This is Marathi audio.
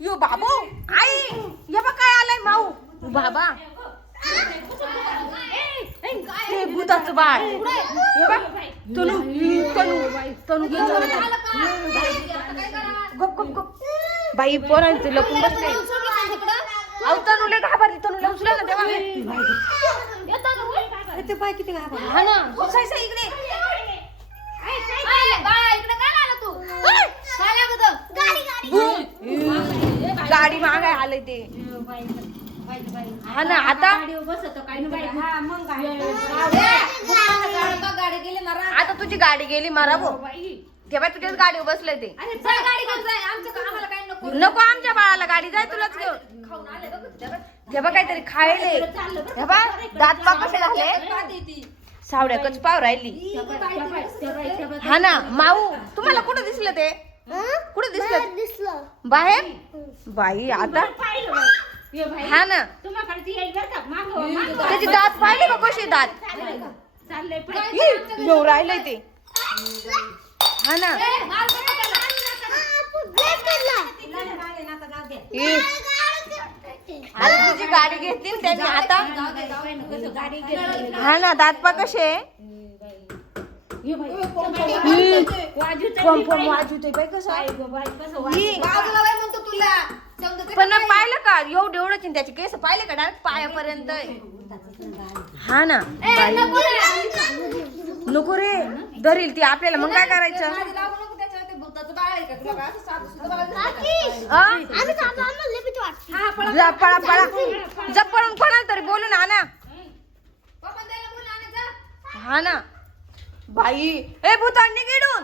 यो बाबू आई ये बघ काय आलंय माऊ बाबा ते भूताचं बाळ हे बघ तनू तनू तनू गप गप गप बाई पोरांचं लपून बसले अहो तनूले घाबरली तनूला उचला ना तेव्हा ते पाय किती घाबरली हा ना साई इकडे गाडी मागाय आले ते हा ना आता आता तुझी गाडी गेली मारा भो तेव्हा तुझ्याच गाडीवर बसले ते नको आमच्या बाळाला गाडी जाय तुलाच घेऊन तेव्हा काहीतरी खायले तेव्हा दात पा कसे झाले सावड्या कच पाव राहिली हा ना माऊ तुम्हाला कुठं दिसलं ते कुठं दिसलं बाहेर बाई आता हा ना त्याची दात पाहिले का कशी दात येऊ राहिलंय ते हा ना अरे तुझी गाडी घेतली ना त्यांनी आता हा ना दात पा कसे वाजवते बाई कसं पण पाहिलं का एवढं एवढंच त्याचे केस पाहिले का डायरेक्ट पायापर्यंत हा ना नको रे धरील ती आपल्याला मग काय करायचं पळा पळा जप पळून कोणाला तरी बोलून आणा हा ना बाई ए भूतांनी गिडून